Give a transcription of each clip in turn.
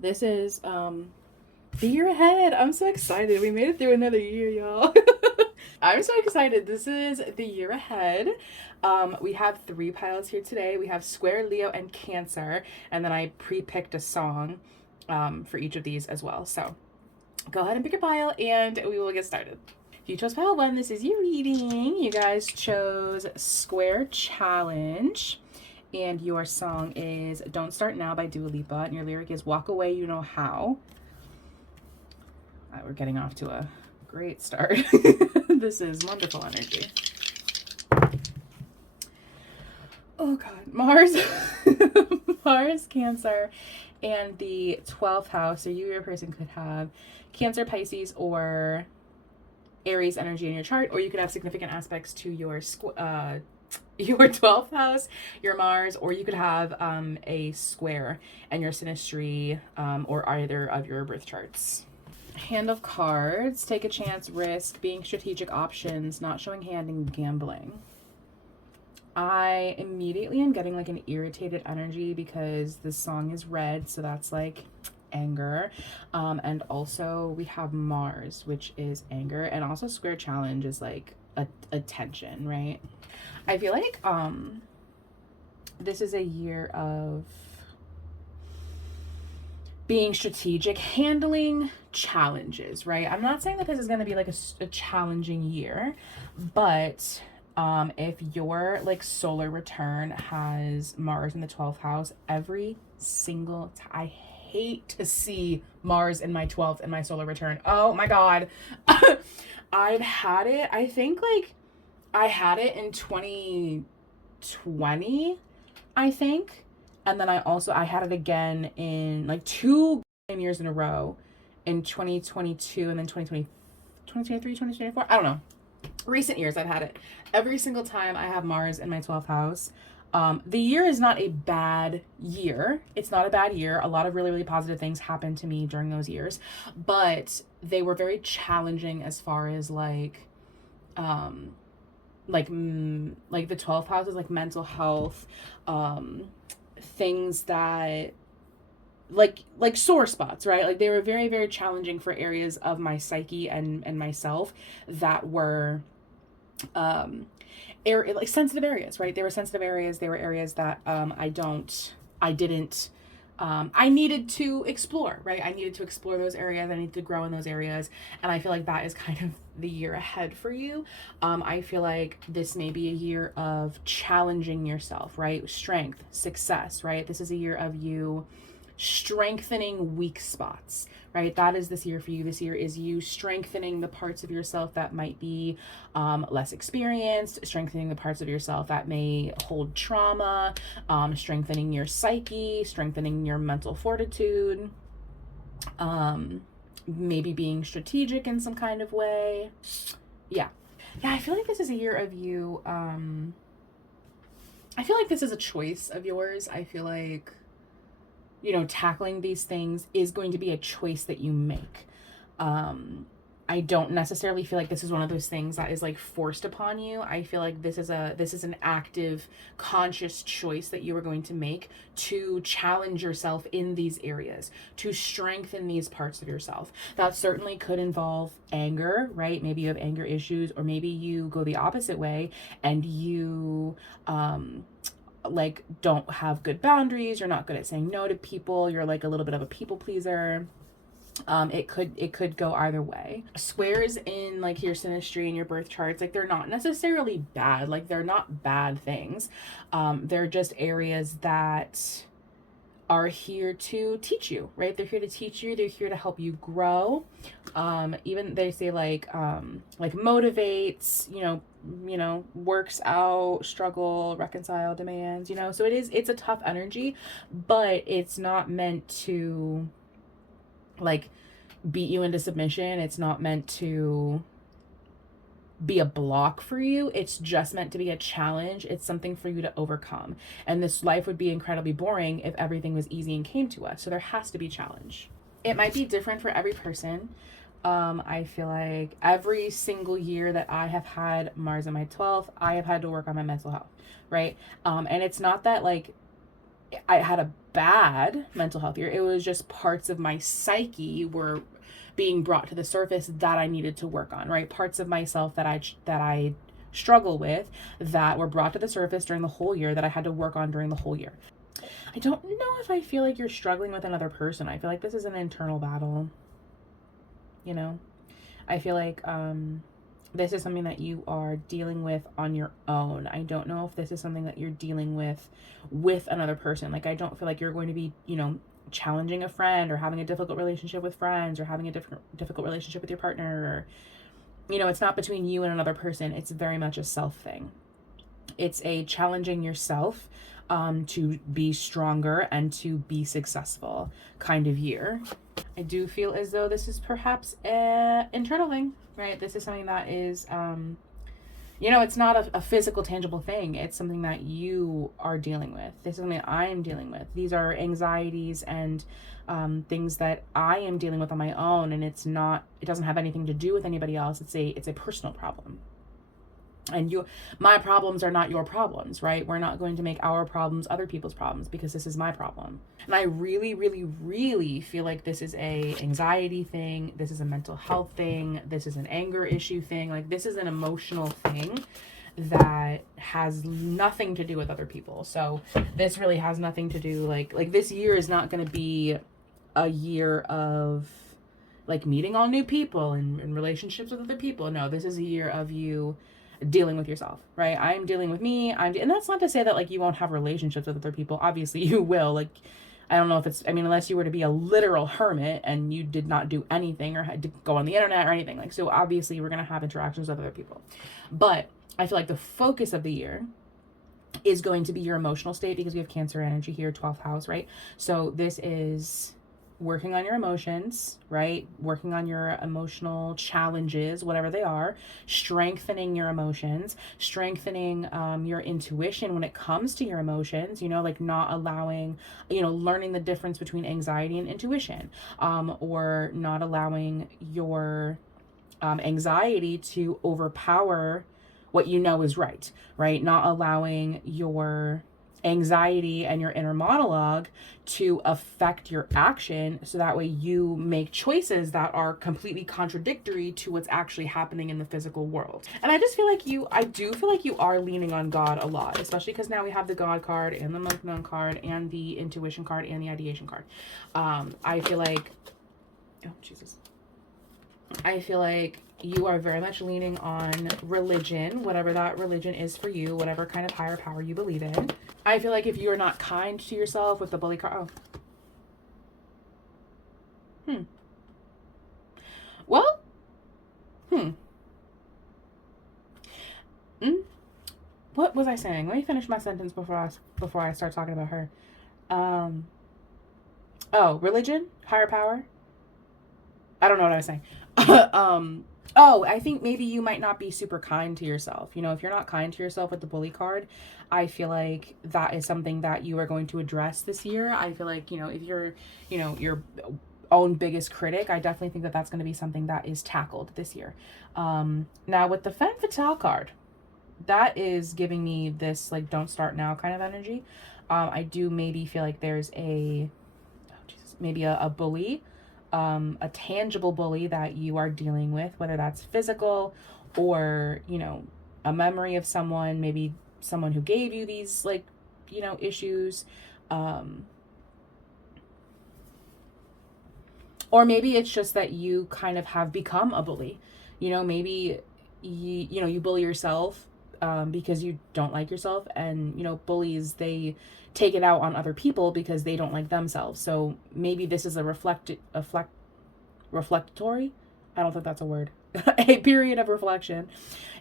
This is the year ahead. I'm so excited. We made it through another year, y'all. I'm so excited. This is the year ahead. We have three piles here today. We have Square, Leo, and Cancer, and then I pre-picked a song for each of these as well. So go ahead and pick your pile, and we will get started. If you chose pile one, this is your reading. You guys chose Square Challenge. And your song is Don't Start Now by Dua Lipa. And your lyric is Walk Away, You Know How. We're getting off to a great start. This is wonderful energy. Oh God, Mars, Mars, Cancer, and the 12th house. So you or your person could have Cancer, Pisces, or Aries energy in your chart, or you could have significant aspects to your 12th house, your Mars, or you could have a square and your synastry or either of your birth charts. Hand of cards, take a chance, risk, being strategic options, not showing hand, and gambling. I immediately am getting like an irritated energy because this song is red, so that's like anger. And also we have Mars, which is anger, and also Square Challenge is like attention, right? I feel like this is a year of being strategic, handling challenges, right? I'm not saying that this is going to be like a challenging year, but if your like solar return has Mars in the 12th house, every single time, I hate to see Mars in my 12th and my solar return. Oh my God. I've had it, I think like I had it in 2020, I think. And then I had it again in like 2 years in a row in 2022 and then 2020, 2023, 2024. I don't know. Recent years I've had it. Every single time I have Mars in my 12th house. The year is not a bad year. It's not a bad year. A lot of really, really positive things happened to me during those years. But they were very challenging as far as like the 12th house is like mental health, things that like sore spots, right? Like they were very, very challenging for areas of my psyche and myself that were like sensitive areas, right? They were sensitive areas. They were areas that I needed to explore, right? I needed to explore those areas. I needed to grow in those areas. And I feel like that is kind of the year ahead for you. I feel like this may be a year of challenging yourself, right? Strength, success, right? This is a year of you strengthening weak spots, right? That is this year for you. This year is you strengthening the parts of yourself that might be less experienced, strengthening the parts of yourself that may hold trauma, strengthening your psyche, strengthening your mental fortitude, maybe being strategic in some kind of way. Yeah, I feel like this is a year of you. I feel like this is a choice of yours. I feel like tackling these things is going to be a choice that you make. I don't necessarily feel like this is one of those things that is like forced upon you. I feel like this is an active, conscious choice that you are going to make to challenge yourself in these areas, to strengthen these parts of yourself. That certainly could involve anger, right? Maybe you have anger issues, or maybe you go the opposite way and you like don't have good boundaries, you're not good at saying no to people, you're like a little bit of a people pleaser. It could go either way. Squares in like your synastry and your birth charts, like they're not necessarily bad, like they're not bad things. They're just areas that are here to teach you, right? They're here to teach you. They're here to help you grow. Even they say like motivates, works out, struggle, reconcile, demands, so it's a tough energy, but it's not meant to like beat you into submission. It's not meant to be a block for you. It's just meant to be a challenge. It's something for you to overcome. And this life would be incredibly boring if everything was easy and came to us. So there has to be challenge. It might be different for every person. I feel like every single year that I have had Mars in my 12th, I have had to work on my mental health, right? And it's not that like I had a bad mental health year. It was just parts of my psyche were being brought to the surface that I needed to work on, right? Parts of myself that I struggle with that were brought to the surface during the whole year that I had to work on during the whole year. I don't know if I feel like you're struggling with another person. I feel like this is an internal battle, you know? I feel like this is something that you are dealing with on your own. I don't know if this is something that you're dealing with another person. Like, I don't feel like you're going to be, challenging a friend or having a difficult relationship with friends or having a difficult relationship with your partner, or, it's not between you and another person. It's very much a self thing. It's a challenging yourself to be stronger and to be successful kind of year. I do feel as though this is perhaps an internal thing, right? This is something that is, it's not a physical, tangible thing. It's something that you are dealing with. This is something that I am dealing with. These are anxieties and things that I am dealing with on my own, and it doesn't have anything to do with anybody else. It's a personal problem. And my problems are not your problems, right? We're not going to make our problems other people's problems, because this is my problem. And I really, really, really feel like this is a anxiety thing. This is a mental health thing. This is an anger issue thing. Like, this is an emotional thing that has nothing to do with other people. So this really has nothing to do, like this year is not going to be a year of like meeting all new people and relationships with other people. No, this is a year of you dealing with yourself, right? I'm dealing with me. And that's not to say that like you won't have relationships with other people. Obviously you will. Like, I don't know if unless you were to be a literal hermit and you did not do anything or had to go on the internet or anything. Like, so obviously we're going to have interactions with other people. But I feel like the focus of the year is going to be your emotional state, because we have Cancer energy here, 12th house, right? So this is working on your emotions, right? Working on your emotional challenges, whatever they are, strengthening your emotions, strengthening your intuition when it comes to your emotions, like not allowing, learning the difference between anxiety and intuition, or not allowing your anxiety to overpower what you know is right, right? Not allowing your anxiety and your inner monologue to affect your action, so that way you make choices that are completely contradictory to what's actually happening in the physical world. And I do feel like you are leaning on God a lot, especially because now we have the God card and the Monk Known card and the Intuition card and the Ideation card. I feel like, oh Jesus, I feel like you are very much leaning on religion, whatever that religion is for you, whatever kind of higher power you believe in. I feel like if you are not kind to yourself with the bully card, well, what was I saying? Let me finish my sentence before I start talking about her. Religion, higher power. I don't know what I was saying. I think maybe you might not be super kind to yourself. If you're not kind to yourself with the bully card, I feel like that is something that you are going to address this year. I feel like, if you're, your own biggest critic, I definitely think that that's going to be something that is tackled this year. Now with the Femme Fatale card, that is giving me this like don't start now kind of energy. I do maybe feel like there's maybe a bully, a tangible bully that you are dealing with, whether that's physical or, a memory of someone, maybe someone who gave you these issues. Or maybe it's just that you kind of have become a bully. Maybe you bully yourself because you don't like yourself, and bullies, they take it out on other people because they don't like themselves. So maybe this is a reflectory, I don't think that's a word, a period of reflection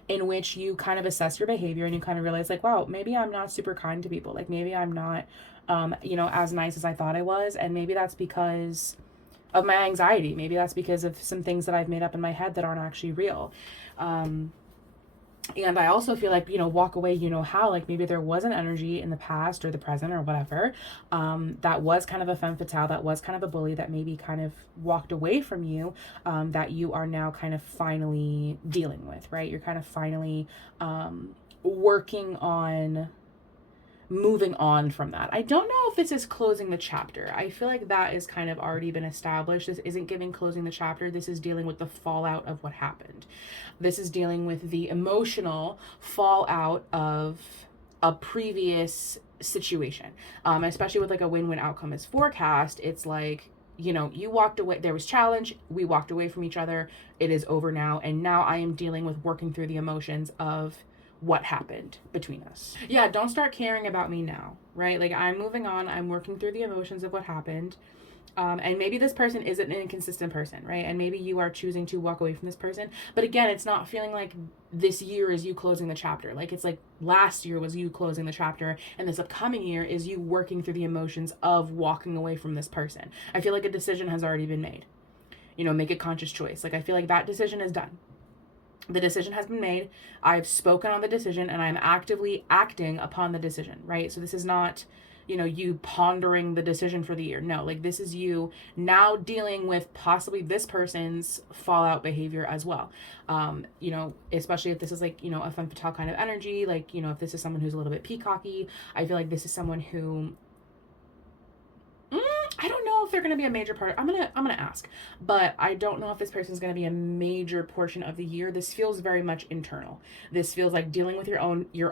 in which you kind of assess your behavior and you kind of realize like, wow, maybe I'm not super kind to people. Like maybe I'm not as nice as I thought I was, and maybe that's because of my anxiety. Maybe that's because of some things that I've made up in my head that aren't actually real. And I also feel like, walk away, how, like maybe there was an energy in the past or the present or whatever, that was kind of a femme fatale, that was kind of a bully, that maybe kind of walked away from you, that you are now kind of finally dealing with, right? You're kind of finally working on moving on from that. I don't know if this is closing the chapter. I feel like that is kind of already been established. This isn't giving closing the chapter. This is dealing with the fallout of what happened. This is dealing with the emotional fallout of a previous situation. Especially with like a win-win outcome as forecast. It's like, you know, you walked away, there was challenge, we walked away from each other, it is over now, and now I am dealing with working through the emotions of what happened between us. Yeah, don't start caring about me now, right? Like, I'm moving on, I'm working through the emotions of what happened. And maybe this person is an inconsistent person, right? And maybe you are choosing to walk away from this person. But again, it's not feeling like this year is you closing the chapter. Like, it's like last year was you closing the chapter, and this upcoming year is you working through the emotions of walking away from this person. I feel like a decision has already been made. You know, make a conscious choice. Like, I feel like that decision is done. The decision has been made. I've spoken on the decision, and I'm actively acting upon the decision, right? So this is not, you know, you pondering the decision for the year. No, like, this is you now dealing with possibly this person's fallout behavior as well. You know, especially if this is like, you know, a femme fatale kind of energy, like, you know, if this is someone who's a little bit peacocky, I feel like this is someone who, I don't know if they're going to be a major part. I'm going to ask, but I don't know if this person's going to be a major portion of the year. This feels very much internal. This feels like dealing with your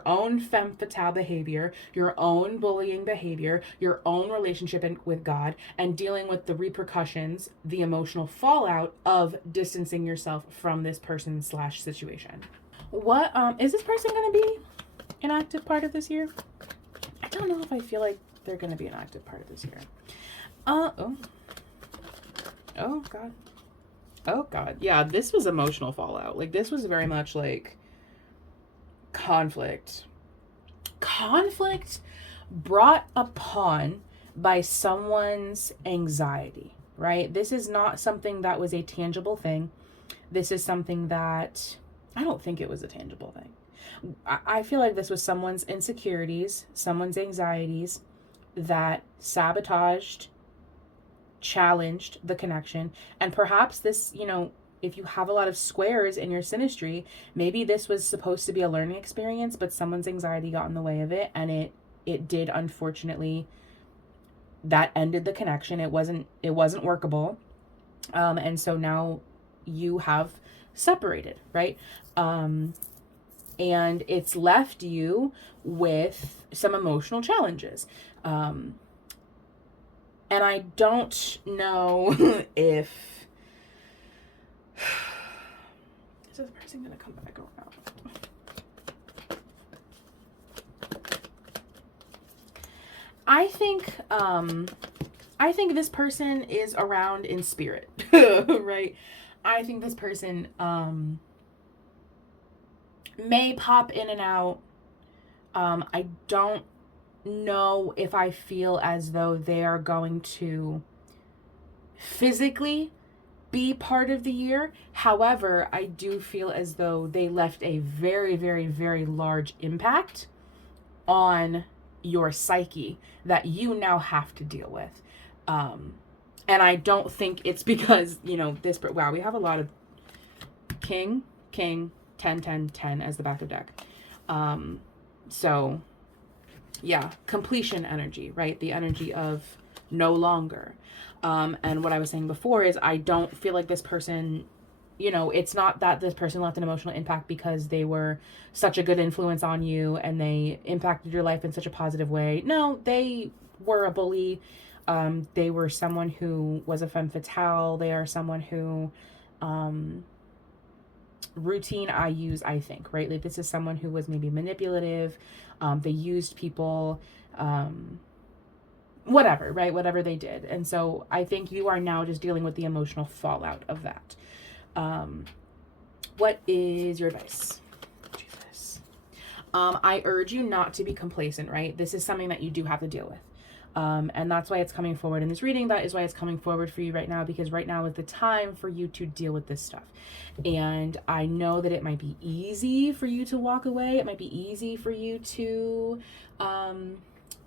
own femme fatale behavior, your own bullying behavior, your own relationship with God, and dealing with the repercussions, the emotional fallout of distancing yourself from this person / situation. What, is this person going to be an active part of this year? I don't know if I feel like they're going to be an active part of this year. Oh God. Oh God. Yeah, this was emotional fallout. Like, this was very much like conflict brought upon by someone's anxiety, right? This is not something that was a tangible thing. This is something that, I don't think it was a tangible thing. I feel like this was someone's insecurities, someone's anxieties that sabotaged, challenged the connection. And perhaps this, you know, if you have a lot of squares in your synastry, maybe this was supposed to be a learning experience, but someone's anxiety got in the way of it, and it did, unfortunately, that ended the connection. It wasn't workable. And so now you have separated, right? And it's left you with some emotional challenges. And I don't know if is this person gonna come back around? I think this person is around in spirit, right? I think this person may pop in and out. I don't know if I feel as though they are going to physically be part of the year. However, I do feel as though they left a very, very, very large impact on your psyche that you now have to deal with. And I don't think it's because, you know, this, wow, we have a lot of king, 10, 10, 10 as the back of deck. So yeah, completion energy, right? The energy of no longer. And what I was saying before is I don't feel like this person, you know, it's not that this person left an emotional impact because they were such a good influence on you and they impacted your life in such a positive way. No, they were a bully. They were someone who was a femme fatale. They are someone who, routine I use, I think, right? Like, this is someone who was maybe manipulative. They used people, whatever, right? Whatever they did. And so I think you are now just dealing with the emotional fallout of that. What is your advice? Jesus. I urge you not to be complacent, right? This is something that you do have to deal with. And that's why it's coming forward in this reading. That is why it's coming forward for you right now, because right now is the time for you to deal with this stuff. And I know that it might be easy for you to walk away. It might be easy for you to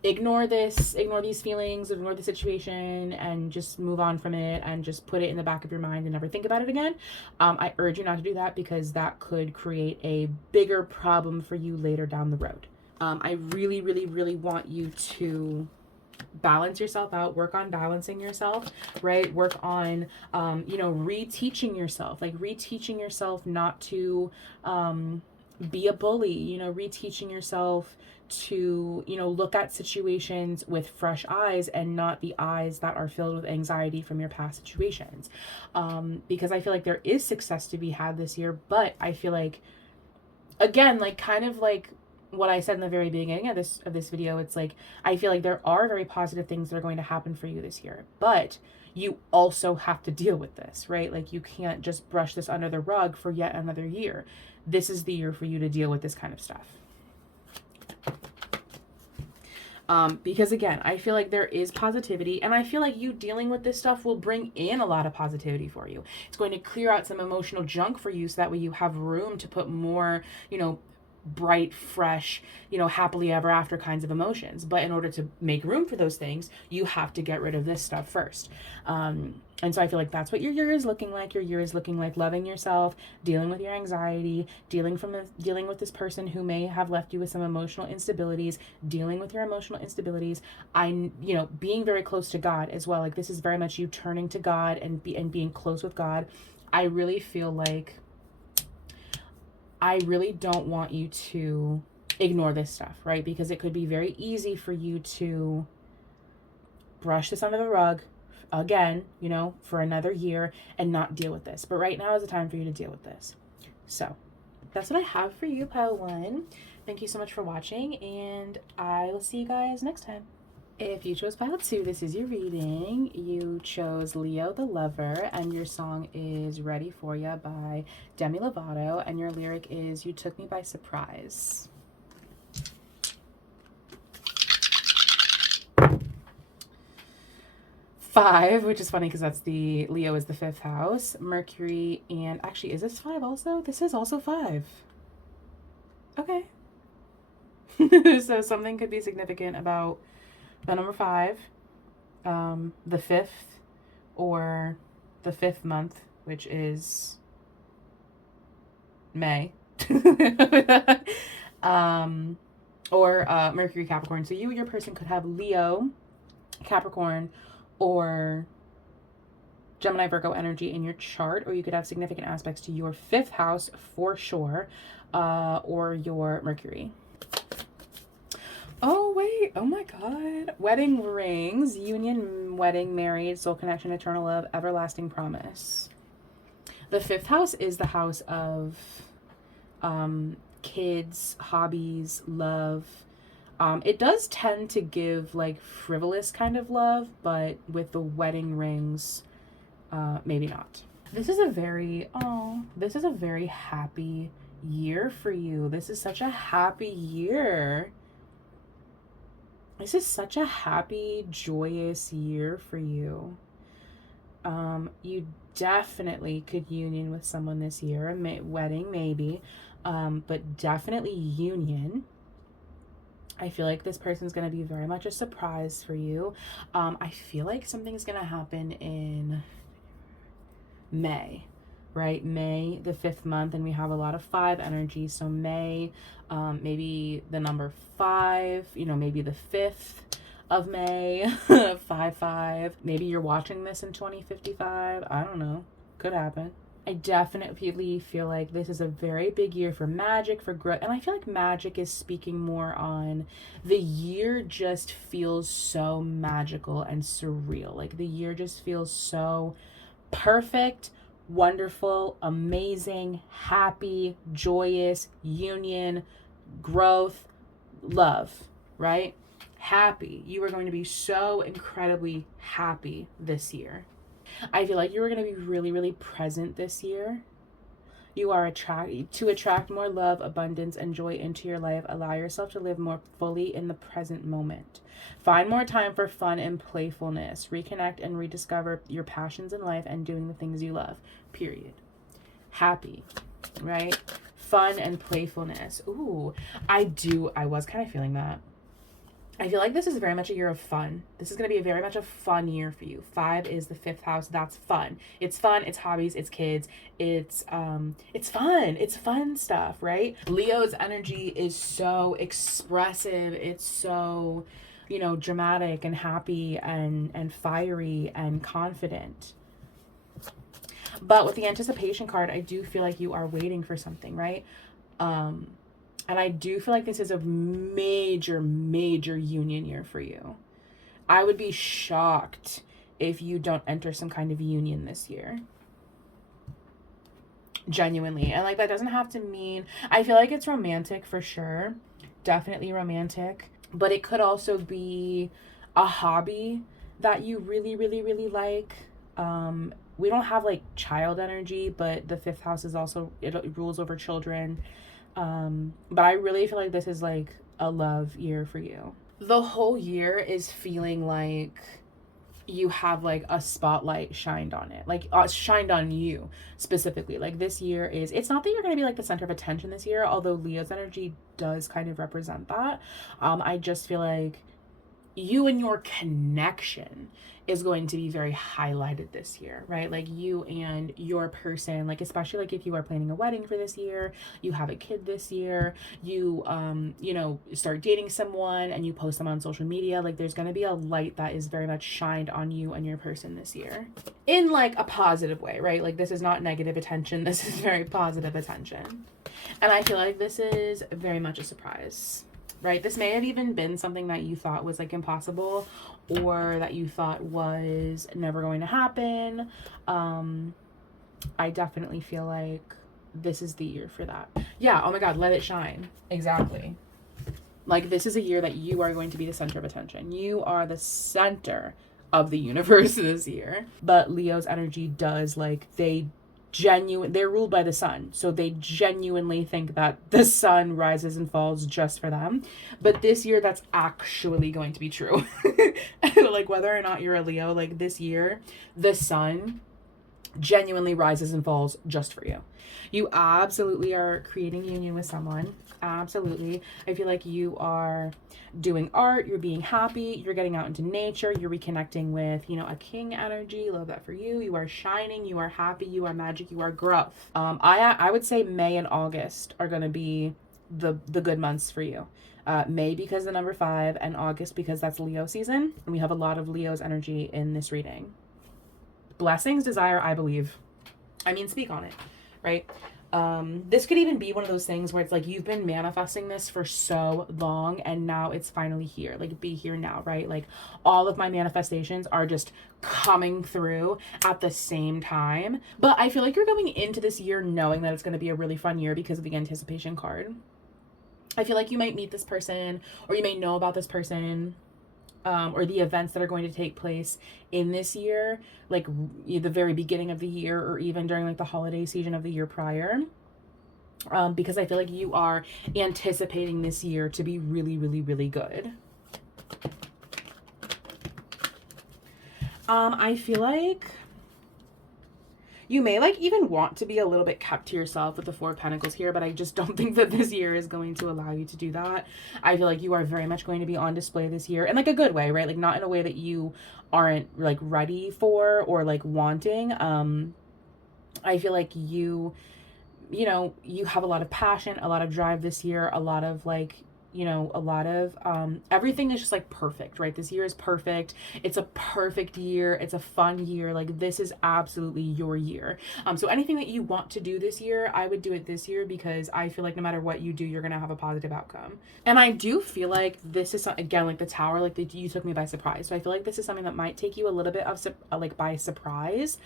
ignore these feelings, ignore the situation, and just move on from it and just put it in the back of your mind and never think about it again. I urge you not to do that, because that could create a bigger problem for you later down the road. I really, really, really want you to balance yourself out, work on balancing yourself, right? Work on, reteaching yourself, like reteaching yourself not to be a bully, reteaching yourself to, look at situations with fresh eyes and not the eyes that are filled with anxiety from your past situations. Because I feel like there is success to be had this year, but I feel like, again, like kind of like what I said in the very beginning of this video, it's like I feel like there are very positive things that are going to happen for you this year, but you also have to deal with this, right? Like you can't just brush this under the rug for yet another year. This is the year for you to deal with this kind of stuff. Because again, I feel like there is positivity, and I feel like you dealing with this stuff will bring in a lot of positivity for you. It's going to clear out some emotional junk for you, so that way you have room to put more, bright, fresh, happily ever after kinds of emotions. But in order to make room for those things, you have to get rid of this stuff first. And so I feel like that's what your year is looking like. Your year is looking like loving yourself, dealing with your anxiety, dealing with this person who may have left you with some emotional instabilities, dealing with your emotional instabilities. Being very close to God as well. Like this is very much you turning to God and being close with God. I really feel like I really don't want you to ignore this stuff, right? Because it could be very easy for you to brush this under the rug again, for another year and not deal with this. But right now is the time for you to deal with this. So that's what I have for you, pile one. Thank you so much for watching, and I will see you guys next time. If you chose pile 2, this is your reading. You chose Leo the Lover, and your song is Ready For Ya by Demi Lovato, and your lyric is You Took Me By Surprise. Five, which is funny because that's Leo is the 5th house. Mercury, and actually, is this 5 also? This is also 5. Okay. So something could be significant about the number 5, the 5th, or the 5th month, which is May. Or Mercury Capricorn. So you and your person could have Leo, Capricorn, or Gemini Virgo energy in your chart, or you could have significant aspects to your 5th house for sure, or your Mercury. Oh, wait. Oh, my God. Wedding rings, union, wedding, married, soul connection, eternal love, everlasting promise. The 5th house is the house of kids, hobbies, love. It does tend to give like frivolous kind of love, but with the wedding rings, maybe not. This is a very happy year for you. This is such a happy year. This is such a happy, joyous year for you. You definitely could union with someone this year. Wedding, maybe, but definitely union. I feel like this person's going to be very much a surprise for you. I feel like something's going to happen in May, right? May, the 5th month, and we have a lot of 5 energy. So May, maybe the number 5, maybe the 5th of May, 5/5. Maybe you're watching this in 2055. I don't know. Could happen. I definitely feel like this is a very big year for magic, for growth. And I feel like magic is speaking more on the year just feels so magical and surreal. Like the year just feels so perfect, wonderful, amazing, happy, joyous, union, growth, love, right? Happy. You are going to be so incredibly happy this year. I feel like you are going to be really, really present this year. You are to attract more love, abundance, and joy into your life. Allow yourself to live more fully in the present moment. Find more time for fun and playfulness. Reconnect and rediscover your passions in life and doing the things you love. Period. Happy, right? Fun and playfulness. Ooh, I was kind of feeling that. I feel like this is very much a year of fun. This is going to be a very much a fun year for you. 5 is the 5th house. That's fun. It's fun. It's hobbies. It's kids. It's fun. It's fun stuff, right? Leo's energy is so expressive. It's so, dramatic and happy and fiery and confident. But with the anticipation card, I do feel like you are waiting for something, right? And I do feel like this is a major, major union year for you. I would be shocked if you don't enter some kind of union this year. Genuinely. And like, that doesn't have to mean, I feel like it's romantic for sure. Definitely romantic. But it could also be a hobby that you really, really, really like. We don't have like child energy, but the 5th house is also, it rules over children. But I really feel like this is like a love year for you. The whole year is feeling like you have like a spotlight shined on it, like shined on you specifically. Like this year is, it's not that you're going to be like the center of attention this year, although Leo's energy does kind of represent that. I just feel like you and your connection is going to be very highlighted this year, right? Like you and your person, like especially like if you are planning a wedding for this year, you have a kid this year, you start dating someone and you post them on social media, like there's going to be a light that is very much shined on you and your person this year in like a positive way, right? Like this is not negative attention, this is very positive attention. And I feel like this is very much a surprise, right? This may have even been something that you thought was like impossible or that you thought was never going to happen. I definitely feel like this is the year for that. Yeah, oh my God, let it shine. Exactly. Like this is a year that you are going to be the center of attention. You are the center of the universe this year. But Leo's energy does like, they're ruled by the sun, so they genuinely think that the sun rises and falls just for them. But this year that's actually going to be true. Like whether or not you're a Leo, like this year the sun genuinely rises and falls just for you. You absolutely are creating union with someone. Absolutely. I feel like you are doing art, you're being happy, you're getting out into nature, you're reconnecting with, a king energy. Love that for you. You are shining, you are happy, you are magic, you are growth. I would say May and August are going to be the good months for you. May because the number 5 and August because that's Leo season. And we have a lot of Leo's energy in this reading. Blessings, desire, I believe. I mean, speak on it, right? This could even be one of those things where it's like you've been manifesting this for so long and now it's finally here. Like be here now, right? Like all of my manifestations are just coming through at the same time. But I feel like you're going into this year knowing that it's going to be a really fun year because of the anticipation card. I feel like you might meet this person or you may know about this person. Or the events that are going to take place in this year, like the very beginning of the year or even during like the holiday season of the year prior. Because I feel like you are anticipating this year to be really, really, really good. I feel like you may like even want to be a little bit kept to yourself with the 4 of Pentacles here, but I just don't think that this year is going to allow you to do that. I feel like you are very much going to be on display this year in like a good way, right? Like not in a way that you aren't like ready for or like wanting. I feel like you have a lot of passion, a lot of drive this year, a lot of like, a lot of everything is just like perfect, right? This year is perfect. It's a perfect year. It's a fun year. Like this is absolutely your year. So anything that you want to do this year, I would do it this year because I feel like no matter what you do, you're gonna have a positive outcome. And I do feel like this is again like the Tower, like you took me by surprise. So I feel like this is something that might take you a little bit of like by surprise.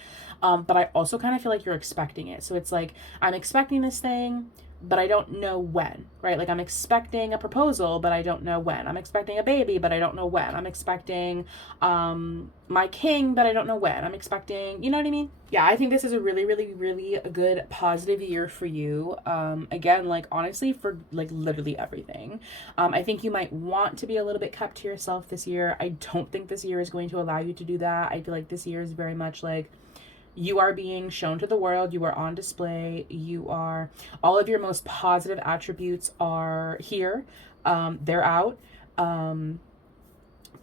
But I also kind of feel like you're expecting it. So it's like I'm expecting this thing, but I don't know when, right? Like I'm expecting a proposal, but I don't know when. I'm expecting a baby, but I don't know when. I'm expecting my king, but I don't know when. I'm expecting, you know what I mean? Yeah, I think this is a really, really, really good positive year for you. Again, like honestly, for like literally everything. I think you might want to be a little bit kept to yourself this year. I don't think this year is going to allow you to do that. I feel like this year is very much like you are being shown to the world. You are on display. All of your most positive attributes are here. They're out.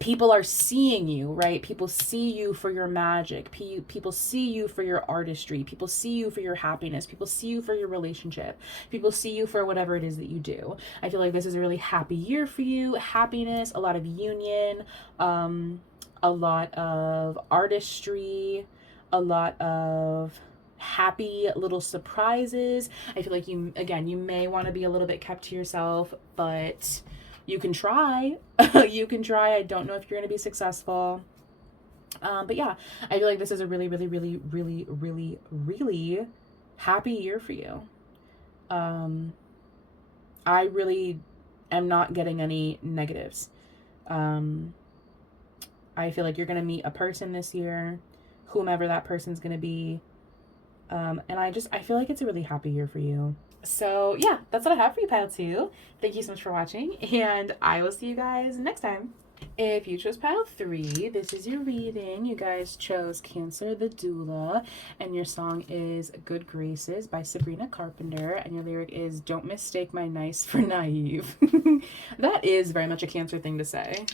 people are seeing you, right? People see you for your magic. People see you for your artistry. People see you for your happiness. People see you for your relationship. People see you for whatever it is that you do. I feel like this is a really happy year for you. Happiness, a lot of union, a lot of artistry, a lot of happy little surprises. I feel like you may want to be a little bit kept to yourself, but you can try. You can try. I don't know if you're going to be successful. But yeah, I feel like this is a really, really, really, really, really, really happy year for you. I really am not getting any negatives. I feel like you're going to meet a person this year, whomever that person's going to be. And I feel like it's a really happy year for you. So yeah, that's what I have for you, Pile 2. Thank you so much for watching, and I will see you guys next time. If you chose Pile 3, this is your reading. You guys chose Cancer the Doula, and your song is Good Graces by Sabrina Carpenter, and your lyric is Don't mistake my nice for naive. That is very much a Cancer thing to say.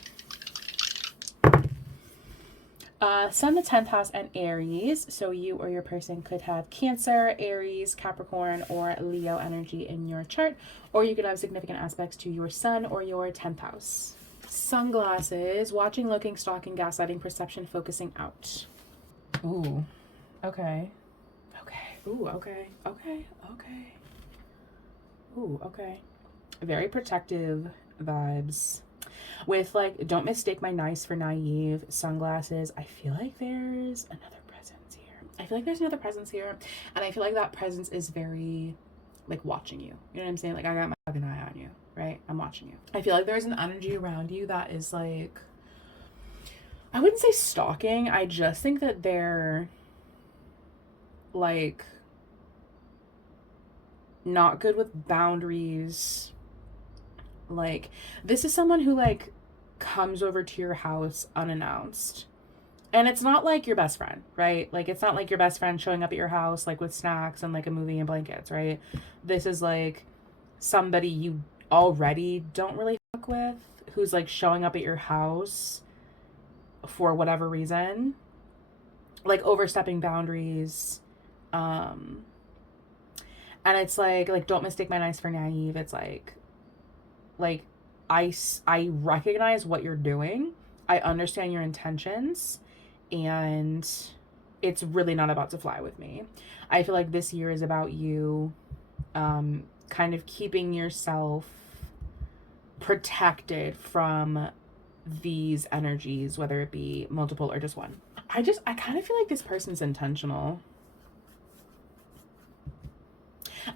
Sun, the 10th house, and Aries. So you or your person could have Cancer, Aries, Capricorn, or Leo energy in your chart. Or you could have significant aspects to your sun or your 10th house. Sunglasses, watching, looking, stalking, gaslighting, perception, focusing out. Ooh, okay. Okay, ooh, okay, okay, okay. Ooh, okay. Very protective vibes. With like, don't mistake my nice for naive, sunglasses. I feel like there's another presence here. And I feel like that presence is very like watching you. You know what I'm saying? Like, I got my fucking eye on you, right? I'm watching you. I feel like there's an energy around you that is like, I wouldn't say stalking. I just think that they're like not good with boundaries. Like, this is someone who like comes over to your house unannounced. And it's not like your best friend, right? Like, it's not like your best friend showing up at your house like with snacks and like a movie and blankets, right? This is like somebody you already don't really fuck with, who's like showing up at your house for whatever reason, like overstepping boundaries. And it's like don't mistake my nice for naive. It's like I recognize what you're doing. I understand your intentions, and it's really not about to fly with me. I feel like this year is about you kind of keeping yourself protected from these energies, whether it be multiple or just one. I kind of feel like this person's intentional.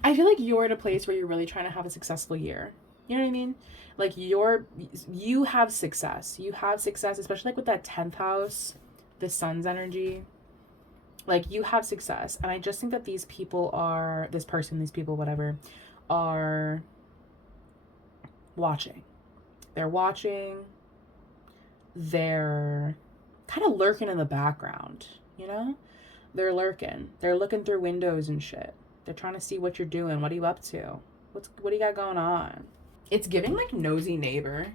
I feel like you're at a place where you're really trying to have a successful year. You know what I mean? Like you have success. You have success, especially like with that 10th house, the sun's energy. Like, you have success. And I just think that these people, whatever, are watching. They're watching. They're kind of lurking in the background, you know? They're lurking. They're looking through windows and shit. They're trying to see what you're doing. What are you up to? What do you got going on? It's giving like nosy neighbor.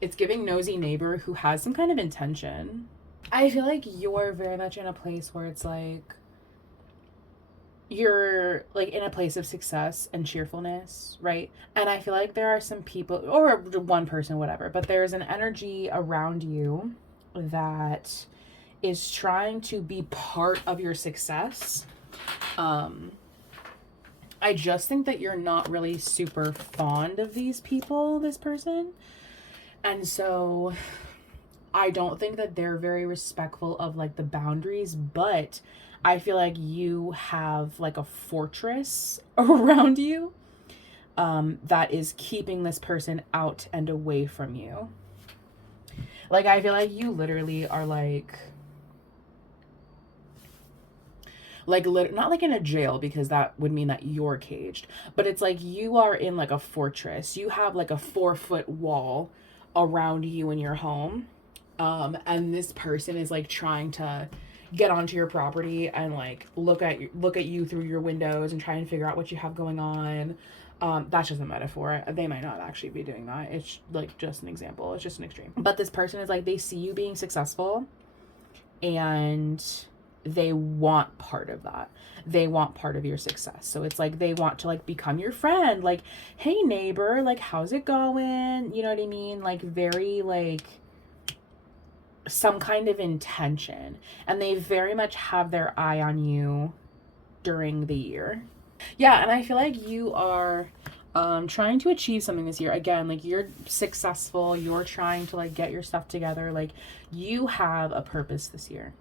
It's giving nosy neighbor who has some kind of intention. I feel like you're very much in a place where it's like you're like in a place of success and cheerfulness, right? And I feel like there are some people, or one person, whatever, but there's an energy around you that is trying to be part of your success. I just think that you're not really super fond of these people, this person. And so I don't think that they're very respectful of like the boundaries, but I feel like you have like a fortress around you that is keeping this person out and away from you. Like, I feel like you literally are like not like in a jail, because that would mean that you're caged, but it's like you are in like a fortress. You have like a 4-foot wall around you in your home, and this person is like trying to get onto your property and like look at you through your windows and try and figure out what you have going on. That's just a metaphor. They might not actually be doing that. It's like just an example. It's just an extreme. But this person is like, they see you being successful and they want part of that. They want part of your success. So it's like they want to like become your friend. Like, hey neighbor, like how's it going? You know what I mean? Like very like some kind of intention. And they very much have their eye on you during the year. Yeah, and I feel like you are trying to achieve something this year. Again, like you're successful, you're trying to like get your stuff together, like you have a purpose this year.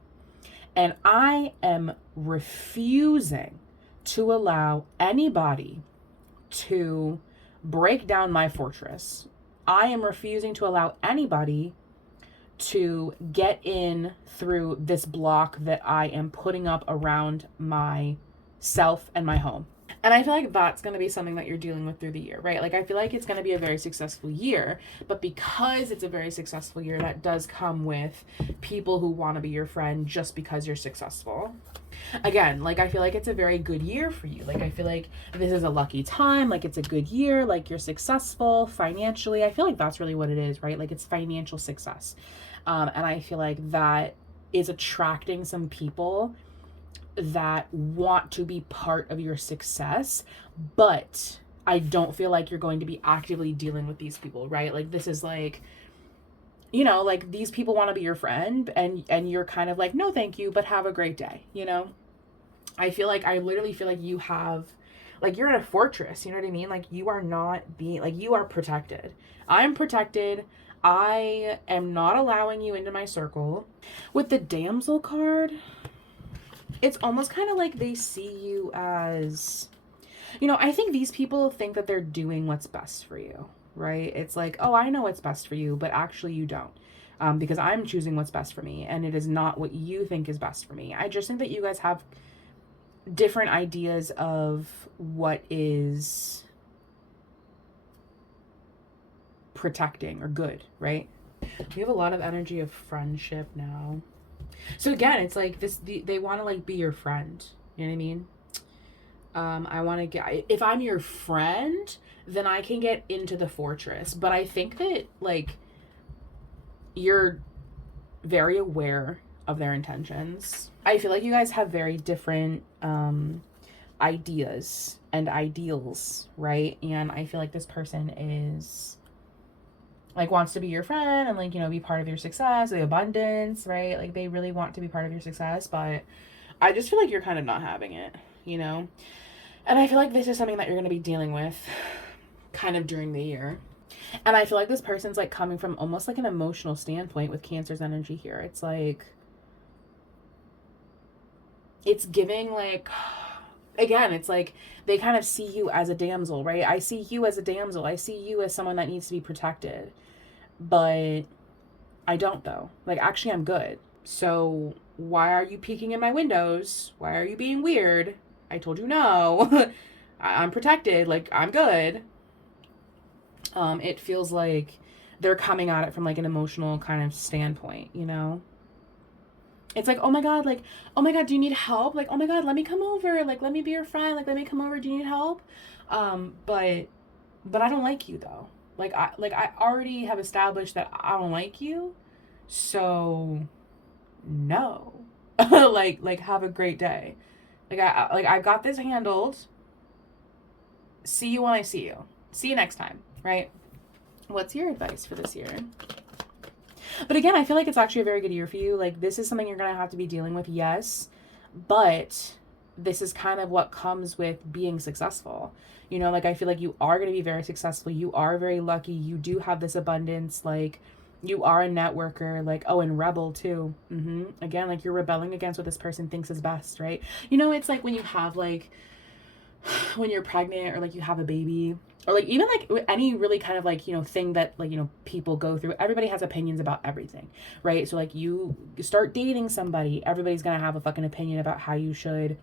And I am refusing to allow anybody to break down my fortress. I am refusing to allow anybody to get in through this block that I am putting up around myself and my home. And I feel like that's going to be something that you're dealing with through the year, right? Like, I feel like it's going to be a very successful year, but because it's a very successful year, that does come with people who want to be your friend just because you're successful. Again, like, I feel like it's a very good year for you. Like, I feel like this is a lucky time. Like, it's a good year. Like, you're successful financially. I feel like that's really what it is, right? Like, it's financial success. And I feel like that is attracting some people that want to be part of your success, but I don't feel like you're going to be actively dealing with these people, right? Like, this is like, you know, like these people want to be your friend and you're kind of like, no, thank you, but have a great day, you know? I literally feel like you have, like, you're in a fortress, you know what I mean? Like, you are not being, like, you are protected. I'm protected. I am not allowing you into my circle. With the damsel card, it's almost kind of like they see you as, you know, I think these people think that they're doing what's best for you, right? It's like, oh, I know what's best for you, but actually you don't. Because I'm choosing what's best for me, and it is not what you think is best for me. I just think that you guys have different ideas of what is protecting or good, right? We have a lot of energy of friendship now. So again, it's like this, they want to like be your friend. You know what I mean? I want to get, if I'm your friend, then I can get into the fortress. But I think that like you're very aware of their intentions. I feel like you guys have very different ideas and ideals, right? And I feel like this person is like wants to be your friend and like, you know, be part of your success, the abundance, right? Like they really want to be part of your success, but I just feel like you're kind of not having it, you know? And I feel like this is something that you're going to be dealing with kind of during the year. And I feel like this person's like coming from almost like an emotional standpoint with Cancer's energy here. It's like, it's giving like, again, it's like they kind of see you as a damsel, right? I see you as a damsel. I see you as someone that needs to be protected. But I don't, though. Like, actually, I'm good. So why are you peeking in my windows? Why are you being weird? I told you no. I'm protected. Like, I'm good. It feels like they're coming at it from like an emotional kind of standpoint, you know? It's like, oh my God, do you need help? Like, oh my God, let me come over. Like, let me be your friend. Like, let me come over. Do you need help? But I don't like you though. I already have established that I don't like you. So no. like have a great day. I got this handled. See you when I see you. See you next time, right? What's your advice for this year? But again, I feel like it's actually a very good year for you. Like, this is something you're going to have to be dealing with, yes. But this is kind of what comes with being successful. You know, like, I feel like you are going to be very successful. You are very lucky. You do have this abundance. Like, you are a networker. Like, oh, and rebel too. Again, like, you're rebelling against what this person thinks is best, right? You know, it's like when you have, like, when you're pregnant or, like, you have a baby. Or, like, even, like, any really kind of, like, you know, thing that, like, you know, people go through. Everybody has opinions about everything, right? So, like, you start dating somebody. Everybody's going to have a fucking opinion about how you should,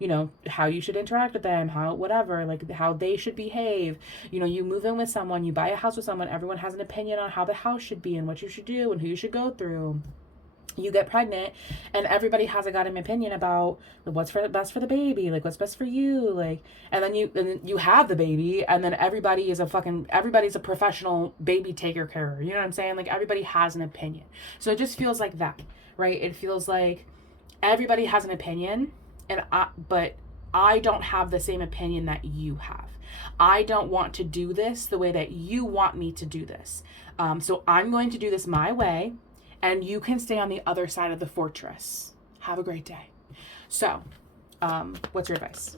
you know, how you should interact with them, how, whatever, like, how they should behave. You know, you move in with someone, you buy a house with someone. Everyone has an opinion on how the house should be and what you should do and who you should go through. You get pregnant and everybody has a goddamn opinion about what's for the best for the baby, like what's best for you, like, and then you have the baby, and then everybody's a professional baby taker carer, you know what I'm saying? Like everybody has an opinion. So it just feels like that, right? It feels like everybody has an opinion, but I don't have the same opinion that you have. I don't want to do this the way that you want me to do this. So I'm going to do this my way, and you can stay on the other side of the fortress. Have a great day. So, what's your advice?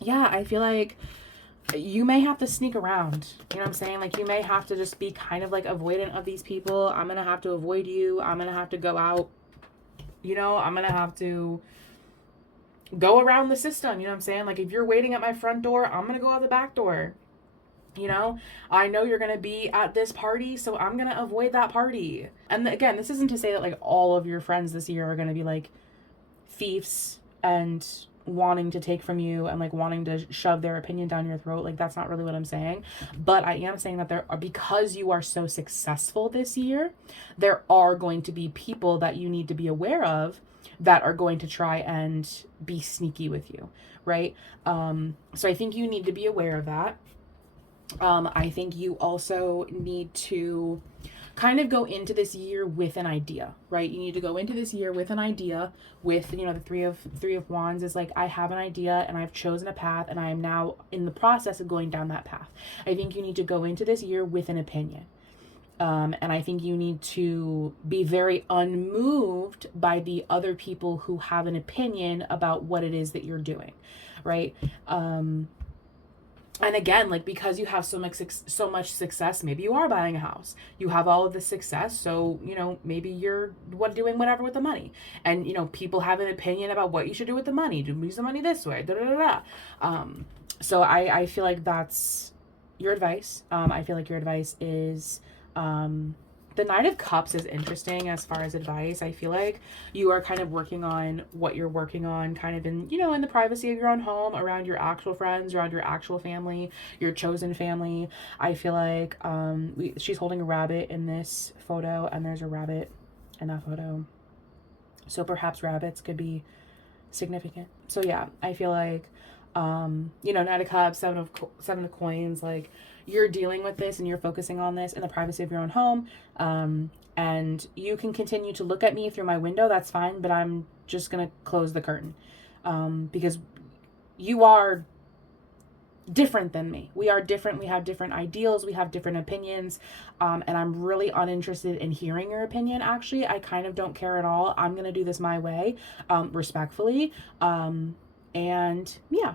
Yeah, I feel like you may have to sneak around. You know what I'm saying? Like, you may have to just be kind of like avoidant of these people. I'm going to have to avoid you. I'm going to have to go out. You know, I'm going to have to go around the system. You know what I'm saying? Like, if you're waiting at my front door, I'm going to go out the back door. You know, I know you're going to be at this party, so I'm going to avoid that party. And again, this isn't to say that like all of your friends this year are going to be like thieves and wanting to take from you and like wanting to shove their opinion down your throat. Like, that's not really what I'm saying. But I am saying that there are, because you are so successful this year, there are going to be people that you need to be aware of that are going to try and be sneaky with you, right? So I think you need to be aware of that. I think you also need to kind of go into this year with an idea, right? You need to go into this year with an idea, with, you know, the three of wands is like, I have an idea and I've chosen a path and I am now in the process of going down that path. I think you need to go into this year with an opinion. And I think you need to be very unmoved by the other people who have an opinion about what it is that you're doing, right? And again, like, because you have so much success, maybe you are buying a house. You have all of this success, so, you know, maybe you're doing whatever with the money. And, you know, people have an opinion about what you should do with the money. Do use the money this way, da da da da. So I feel like that's your advice. I feel like your advice is, the Knight of Cups is interesting as far as advice. I feel like you are kind of working on what you're working on kind of in, you know, in the privacy of your own home, around your actual friends, around your actual family, your chosen family. I feel like she's holding a rabbit in this photo, and there's a rabbit in that photo. So perhaps rabbits could be significant. So yeah, I feel like, you know, Knight of Cups, seven of coins, like, you're dealing with this and you're focusing on this in the privacy of your own home. And you can continue to look at me through my window. That's fine. But I'm just going to close the curtain. Because you are different than me. We are different. We have different ideals. We have different opinions. And I'm really uninterested in hearing your opinion. Actually, I kind of don't care at all. I'm going to do this my way, respectfully. And yeah,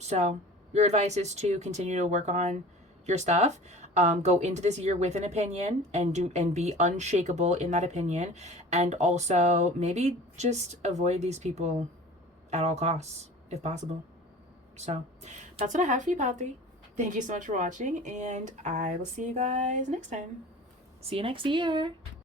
so your advice is to continue to work on your stuff. Go into this year with an opinion and be unshakable in that opinion, and also maybe just avoid these people at all costs if possible. So that's what I have for you, Pile 3. Thank you so much for watching, and I will see you guys next time. See you next year.